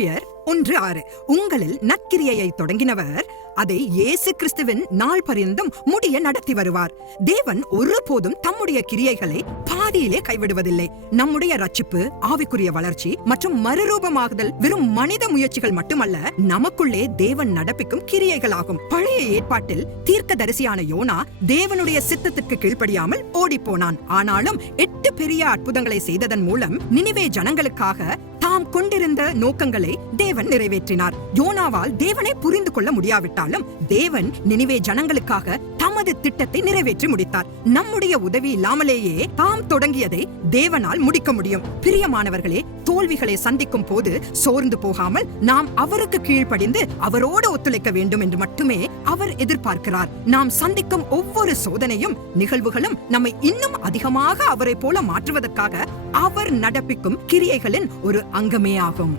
பிலிப்பியர் 1:6. உங்களில் நற்கிரியையை தொடங்கினவர் அதை இயேசு கிறிஸ்துவின் நாள் பரியந்தம் முடிய நடத்தி வருவார். தேவன் ஒருபோதும் தம்முடைய கிரியைகளை பாதியிலே கைவிடுவதில்லை. நம்முடைய ரட்சிப்பு, ஆவிக்குரிய வளர்ச்சி மற்றும் மறுரூபமாகுதல் வெறும் மனித முயற்சிகள் மட்டுமல்ல, நமக்குள்ளே தேவன் நடப்பிக்கும் கிரியைகளாகும். பழைய ஏற்பாட்டில் தீர்க்கதரிசியான யோனா தேவனுடைய சித்தத்திற்கு கீழ்ப்படியாமல் ஓடிப்போனான். ஆனாலும் 8 பெரிய அற்புதங்களை செய்ததன் மூலம் நினிவே ஜனங்களுக்காக தாம் கொண்டிருந்த நோக்கங்களை தேவன் நிறைவேற்றினார். யோனாவால் தேவனை புரிந்து கொள்ள முடியாவிட்டாலும் தேவன் நினிவே ஜனங்களுக்காக தமது திட்டத்தை நிறைவேற்றி முடித்தார். நம்முடைய உதவி இல்லாமலேயே தாம் தொடங்கியதை தேவனால் முடிக்க முடியும். பிரியமானவர்களே, தோல்விகளை சந்திக்கும் போது சோர்ந்து போகாமல் நாம் அவருக்கு கீழ்ப்படிந்து அவரோடு ஒத்துழைக்க வேண்டும் என்று மட்டுமே அவர் எதிர்பார்க்கிறார். நாம் சந்திக்கும் ஒவ்வொரு சோதனையும் நிகழ்வுகளும் நம்மை இன்னும் அதிகமாக அவரை போல மாற்றுவதற்காக அவர் நடப்பிக்கும் கிரியைகளின் ஒரு அங்கமே ஆகும்.